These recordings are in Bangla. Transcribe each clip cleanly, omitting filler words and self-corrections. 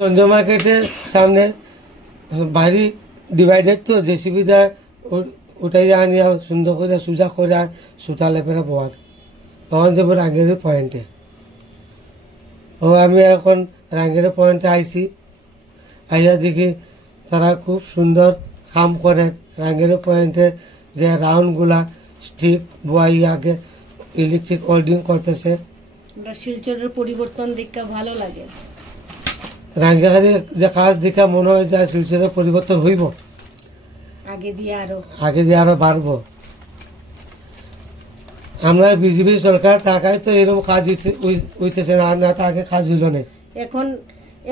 সঞ্জয় মার্কেটের সামনে বাড়ি ডিভাইডেড তো জেসিবি দ্বারা উঠাই আনিয়া সুন্দর করে সোজা করে সুতা লেপেরা বোয়ার তখন যাব রাঙ্গেরি পয়েন্টে। ও আমি এখন রাঙ্গেরি পয়েন্টে আইছি, আইয়া দেখি তারা খুব সুন্দর কাম করে। রাঙ্গেরি পয়েন্টে যে রাউন্ডগুলা স্টিক বয় আগে ইলেকট্রিক ওয়েল্ডিং করতেছে। শিলচরের পরিবর্তন দেখতে ভালো লাগে। রাঙ্গাহারি যে কাজ দেখা মনে হয় যে শিলচরের পরিবর্তন হইব, আগে দিয়ে আরো বাড়বো। আমরা বিজেপি সরকার থাকায় তো এরকম কাজ হইতেছে না, না আগে কাজ হইল না।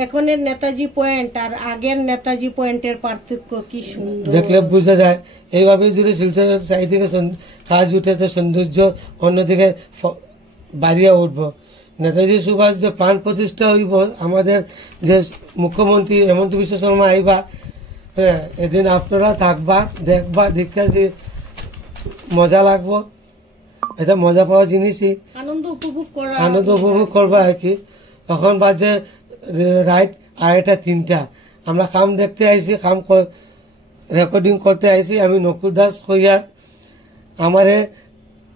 এখনের নেতাজি পয়েন্ট আর আগের নেতাজি পয়েন্টের পার্থক্য কি সুন্দর দেখলে বোঝা যায়। এইভাবে যদি শিলচরের চারিদিকে কাজ উঠে তো সৌন্দর্য অন্যদিকে বাড়িয়ে উঠবো। নেতাজি সুভাষ যে প্রাণ প্রতিষ্ঠা হইব, আমাদের যে মুখ্যমন্ত্রী হেমন্ত বিশ্ব শর্মা আইবা, হ্যাঁ এদিন আপনারা থাকবা দেখবা, দেখা যে মজা লাগবো। এটা মজা পাওয়া জিনিসই, আনন্দ উপভোগ করবা আর কি। তখন বাজে রাত 2:30 আমরা কাম দেখতে আইছি, কাম রেকর্ডিং করতে আইছি। আমি নকুল দাস কইয়া আমারে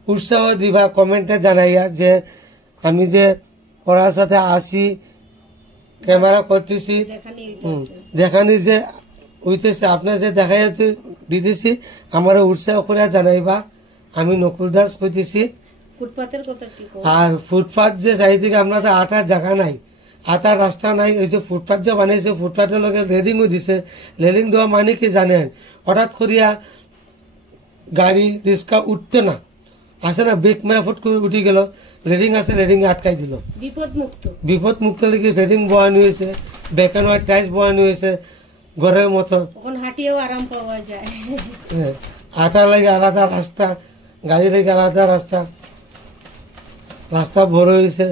উৎসাহ দিবা কমেন্টে জানাইয়া যে আমি যে ওরার সাথে আসি, ক্যামেরা করতেছি, দেখানি যে হইতেছে, আপনার যে দেখাই দিতেছি আমার উৎসাহ করে জানাইবা। আমি নকুল দাস কইতেছি। আর ফুটপাথ যে চারিদিকে আমরা তো আটার জায়গা নাই, আটার রাস্তা নাই, ওই যে ফুটপাথ যে বানাইছে ফুটপাথের লগে রেলিংও দিছে। রেলিং দেওয়া মানে কি জানেন, হঠাৎ করিয়া গাড়ি রিক্সা উঠতে না আসে না, ব্রেক মেরা ফুট করে উঠি গেল, রেলিং আছে রেলিং আটকাই দিল। বিপদ মুক্ত লেগে রেলিং বয়ানো হয়েছে, ব্যাক অ্যান্ড হোয়াইট টাইলস বয়ানো হয়েছে ঘরের মতো। হাঁটিয়েও আরাম পাওয়া যায়। আটার লাগে আলাদা রাস্তা, গাড়ি লাগে আলাদা রাস্তা, রাস্তা বড় হয়েছে।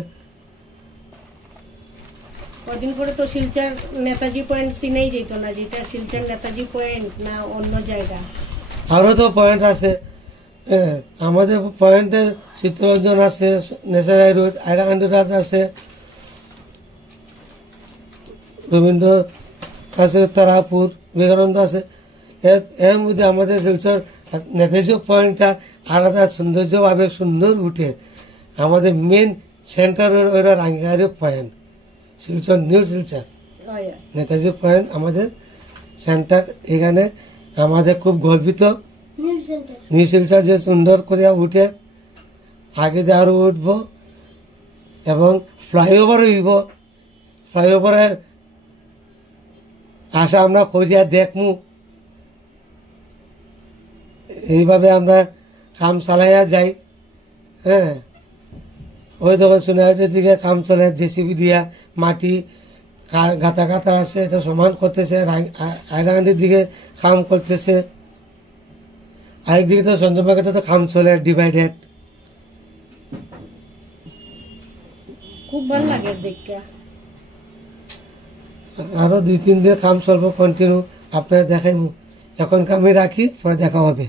কদিন পরে তো শিলচর নেতাজি পয়েন্ট চিনেই যেত না, যেটা শিলচর নেতাজি পয়েন্ট না অন্য জায়গা। আরো তো পয়েন্ট আছে আমাদের পয়েন্টে, চিত্তরঞ্জন আছে, নেশারাই রোড, আইরাকান্দি রোড আছে, রবীন্দ্র আছে, তারাপুর, বিবেকানন্দ আছে। এর মধ্যে আমাদের শিলচর নেতাজি পয়েন্টটা আলাদা সৌন্দর্যভাবে সুন্দর উঠে। আমাদের মেন সেন্টার ওরা Rangahari point, Silchar new Silchar Netaji point আমাদের সেন্টার। এখানে আমাদের খুব গর্বিত নিউ শিলচর যে সুন্দর করে উঠে, আগে দিয়ে আরো উঠব এবং ফ্লাইওভার হইব। ফ্লাইওভারের আশা আমরা করিয়া দেখমু। এইভাবে আমরা কাম চালাইয়া যাই। হ্যাঁ ওই তখন সোনাইটের দিকে কাম চলে, জেসিবি দিয়া মাটি গাঁথা গাঁথা আছে, এটা সমান করতেছে। হাইলাকান্দির দিকে কাম করতেছে, আরেকদিকে তো সঞ্জয় মার্কেটে তো কাম চলে ডিভাইডেড। খুব ভালো লাগে দেখতে। আরো 2-3 দিন কাম চলবো কন্টিনিউ, আপনারা দেখাইমু। এখন আমি রাখি, পরে দেখা হবে।